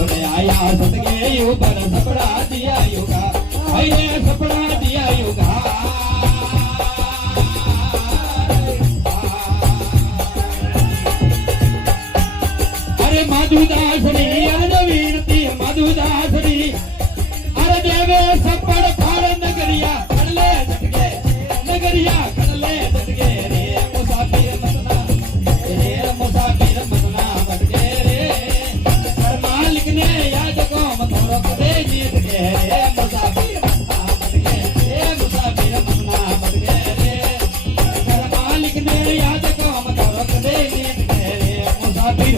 सतगे ऊपर सपड़ा दिया युगा अरे सपड़ा दिया युगा अरे माधुदासनी अनवीरती माधुदासनी अरे देवे सपड़ फाड़ नगरिया खड़ले झटके नगरिया खड़ले झटके रे मुसाफिर मतना भटके रे मालिक ने याद को मथोरो कदे जीत के रे मुसाफिर मतना भटके रे मालिक ने याद को मथोरो कदे जीत के रे मुसाफिर